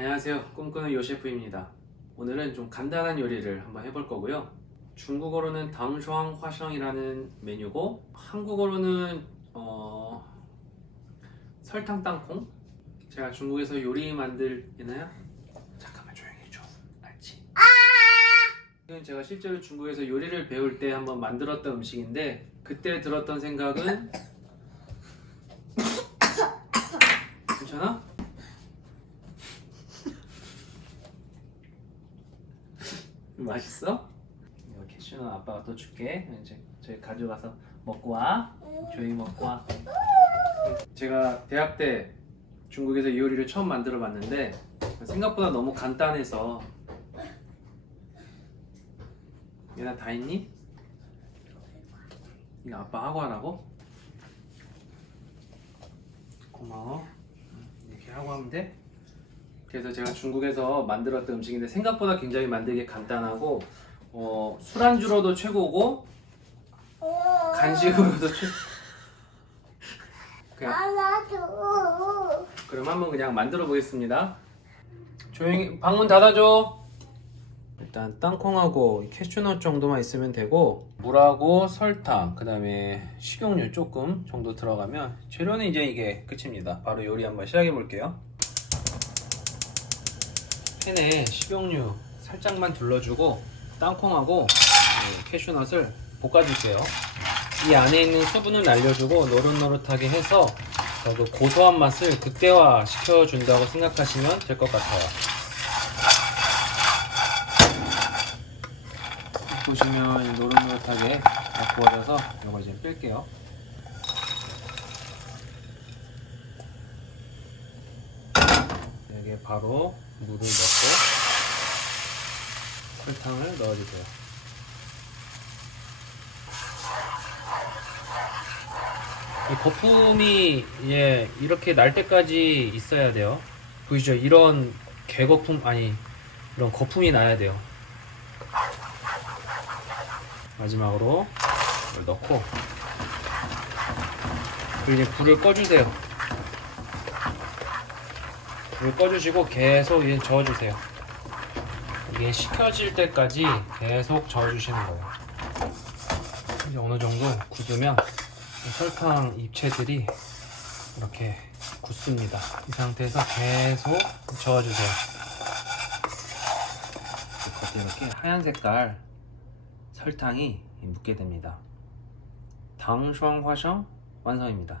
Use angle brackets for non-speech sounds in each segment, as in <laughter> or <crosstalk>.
안녕하세요. 꿈꾸는 요셰프입니다. 오늘은 좀 간단한 요리를 한번 해볼 거고요. 중국어로는 당슈앙 화성이라는 메뉴고 한국어로는 어, 설탕 땅콩. 제가 중국에서 요리 만들나요? 잠깐만 조용히 해줘. 알지? 이건 제가 실제로 중국에서 요리를 배울 때 한번 만들었던 음식인데 그때 들었던 생각은 <coughs> 괜찮아? 맛있어? 이거 캐슈는 아빠가 또 줄게. 이제 저희 가져가서 먹고 와. 조용히 먹고 와. 제가 대학 때 중국에서 이 요리를 처음 만들어 봤는데 생각보다 너무 간단해서 얘나 다 했니? 이거 아빠 하고 하라고? 고마워. 이렇게 하고 하면 돼? 그래서 제가 중국에서 만들었던 음식인데 생각보다 굉장히 만들기 간단하고 어, 술안주로도 최고고 간식으로도 최. 그냥 알아줘. 그럼 한번 그냥 만들어 보겠습니다. 조용히 방문 닫아줘. 일단 땅콩하고 캐슈넛 정도만 있으면 되고 물하고 설탕 그 다음에 식용유 조금 정도 들어가면 재료는 이제 이게 끝입니다. 바로 요리 한번 시작해 볼게요. 팬에 식용유 살짝만 둘러주고 땅콩하고 네, 캐슈넛을 볶아줄게요. 이 안에 있는 수분을 날려주고 노릇노릇하게 해서 그 고소한 맛을 극대화 시켜준다고 생각하시면 될 것 같아요. 보시면 노릇노릇하게 다 구워져서 이걸 이제 뺄게요. 여기에 바로 물을 넣고 설탕을 넣어주세요. 이 거품이 예 이렇게 날 때까지 있어야 돼요. 보이시죠? 이런 개거품 아니 이런 거품이 나야 돼요. 마지막으로 넣고 그리고 이제 불을 꺼주세요. 불을 꺼주시고 계속 이제 저어주세요. 이게 식혀질 때까지 계속 저어주시는 거예요. 이제 어느 정도 굳으면 이 설탕 입체들이 이렇게 굳습니다. 이 상태에서 계속 저어주세요. 이렇게 하얀 색깔 설탕이 묻게 됩니다. 당슈앙 화성 완성입니다.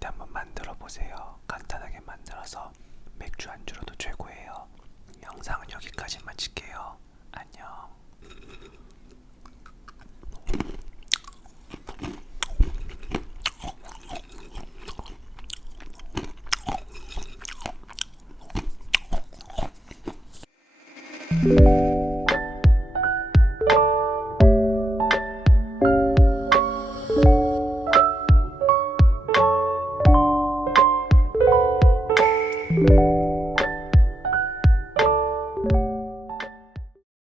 때 한번 만들어 보세요. 간단하게 만들어서 맥주 안주로도 최고예요. 영상은 여기까지 마칠게요. 안녕. 아